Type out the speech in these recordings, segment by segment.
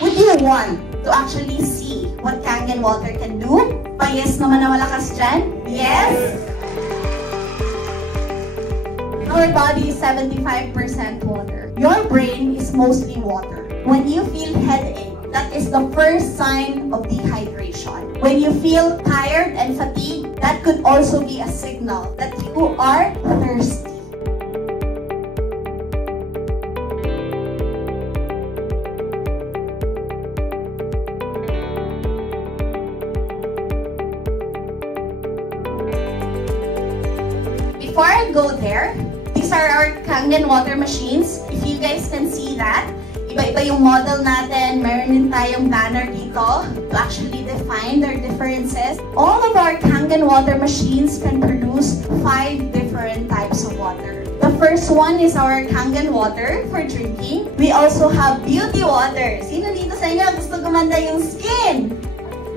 Would you want to actually see what Kangen water can do? Pa-yes naman na malakas dyan? Yes? Our body is 75% water. Your brain is mostly water. When you feel headache, that is the first sign of dehydration. When you feel tired and fatigued, that could also be a signal that you are thirsty. Before I go there, these are our Kangen water machines. If you guys can see that, iba-iba yung model natin. Meron din tayong banner dito to actually define their differences. All of our Kangen water machines can produce 5 different types of water. The first one is our Kangen water for drinking. We also have beauty water. Sino dito sa inyo gusto gumanda yung skin?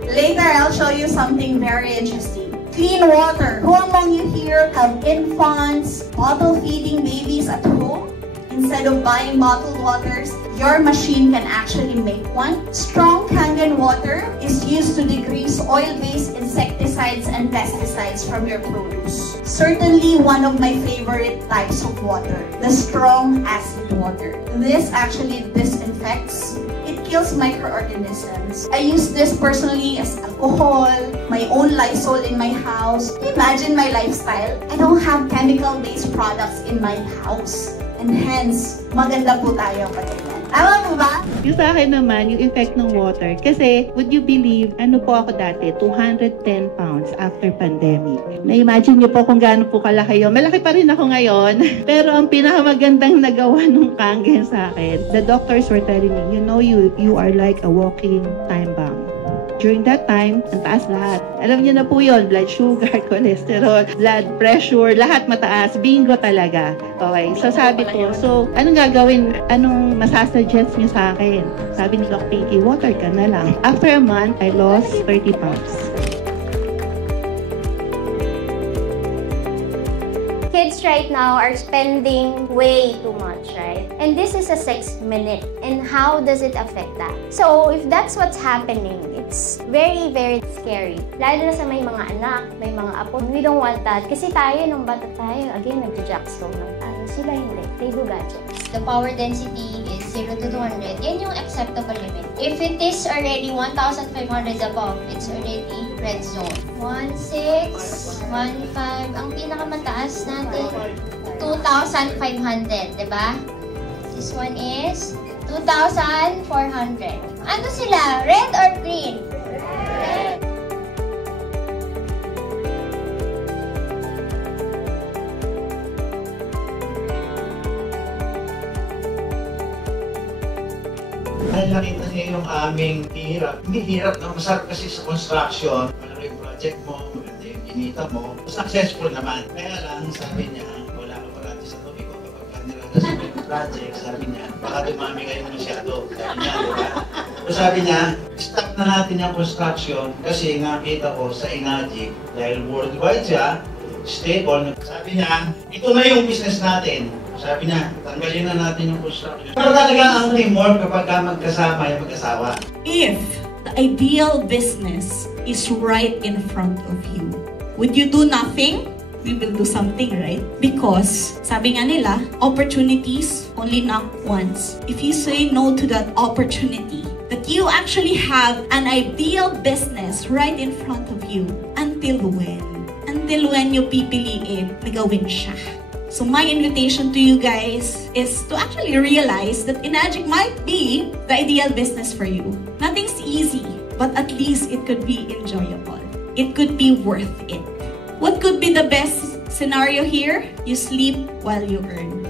Later, I'll show you something very interesting. Clean water. Who among you here have infants, bottle feeding babies at home? Instead of buying bottled waters, your machine can actually make one. Strong Kangen water is used to decrease oil-based insecticides and pesticides from your produce. Certainly one of my favorite types of water, the strong acid water. This actually disinfects. It kills microorganisms. I use this personally as alcohol, my own Lysol in my house. Imagine my lifestyle. I don't have chemical-based products in my house. And hence, maganda po tayo patingin. Tama po ba? Yung sa akin naman, yung effect ng water. Kasi, would you believe, ano po ako dati, 210 pounds after pandemic. Na-imagine niyo po kung gaano po kalaki yun. Malaki pa rin ako ngayon. Pero ang pinakamagandang nagawa ng Kangen sa akin, the doctors were telling me, you know, you are like a walking time bomb. During that time, ang taas lahat. Alam niyo na po yun, blood sugar, cholesterol, blood pressure, lahat mataas. Bingo talaga. Okay, so sabi ko, so anong gagawin? Anong masasuggest niyo sa akin? Sabi ni Doc Pinky, water ka na lang. After a month, I lost 30 pounds. Kids right now are spending way too much, right? And this is a 6-minute. And how does it affect that? So, if that's what's happening, it's very, very scary. Lalo na sa may mga anak, may mga apo. We don't want that. Kasi tayo, nung bata tayo, again, nagja-jackstone lang tayo. Sila hindi. They do gadgets. The power density is 0 to 200. Yan yung acceptable limit. If it is already 1,500 above, it's already red zone. 1,600, 1,500. Ang pinakamataas natin, 2,500, diba? This one is 2,400. Ano sila? Red or green? Red. Dahil nakita niya yung aming hirap. Hindi hirap na masarap kasi sa construction. Malaki yung project mo, maganda yung ginita mo. Successful naman. Kaya lang, sabi niya, wala ka parati sa topic ko kapag nilagasan mo yung project. Sabi niya, baka dumami kayo masyado. Sabi niya, diba? So sabi niya, stop na natin yung construction kasi nakita ko sa Enagic, dahil worldwide siya, stable. Sabi niya, ito na yung business natin. Sabi niya, tanggalin na natin yung construction. Pero talaga ang teamwork kapag magkasama yung mag-asawa. If the ideal business is right in front of you, would you do nothing? We will do something, right? Because, sabi nga nila, opportunities only knock once. If you say no to that opportunity, that you actually have an ideal business right in front of you, until when? Until when you pipiliin na gawin siya. So my invitation to you guys is to actually realize that Enagic might be the ideal business for you. Nothing's easy, but at least it could be enjoyable. It could be worth it. What could be the best scenario here? You sleep while you earn.